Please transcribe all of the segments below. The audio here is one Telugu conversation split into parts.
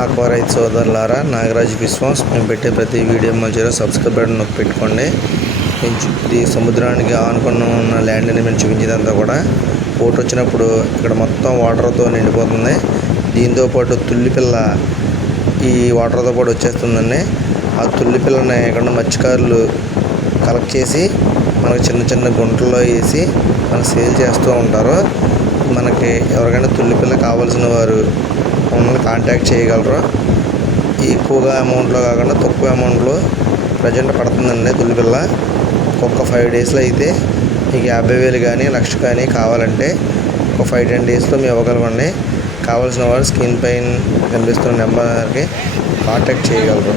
ఆక్వా రైతు సోదరులారా, నాగరాజ్ ఫిష్ మేము పెట్టే ప్రతి వీడియో మధ్యలో సబ్స్క్రైబ్ బటన్ నొక్కి పెట్టుకోండి. ఇది సముద్రానికి ఆనుకున్న ఉన్న ల్యాండ్ని మేము చూపించేదంతా కూడా పోటు వచ్చినప్పుడు ఇక్కడ మొత్తం వాటర్తో నిండిపోతుంది. దీంతోపాటు తుల్లిపిల్ల ఈ వాటర్తో పాటు వచ్చేస్తుందండి. ఆ తుల్లిపిల్లని ఇక్కడ మత్స్యకారులు కలెక్ట్ చేసి మనకు చిన్న చిన్న గుంటల్లో వేసి మనకు సేల్ చేస్తూ ఉంటారు. మనకి ఎవరికైనా తుల్లిపిల్ల కావాల్సిన వారు మమ్మల్ని కాంటాక్ట్ చేయగలరు. ఎక్కువగా అమౌంట్లో కాకుండా తక్కువ అమౌంట్లో ప్రజెంట్ పడుతుందండి తుల్లిపిల్ల. ఒక్క 5 డేస్లో అయితే మీకు 50,000 కానీ 1,00,000 కానీ కావాలంటే ఒక 5-10 డేస్లో మేము ఇవ్వగలమండి. కావాల్సిన వారు స్క్రీన్ పైన కనిపిస్తున్న నెంబర్కి కాంటాక్ట్ చేయగలరు.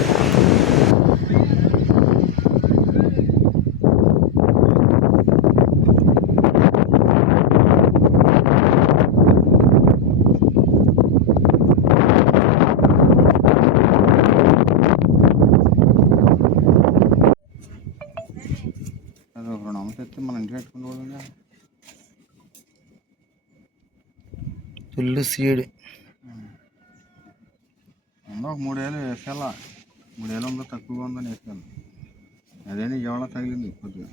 మన ఇంటి పెట్టుకుంటూ ఫుల్ సీడ్ ఒక 3 ఏళ్ళు వేసేలా 3 ఏళ్ళు ఉందో తక్కువగా ఉందని వేసాను. అదే ఎవరో తగిలింది కొద్దిగా.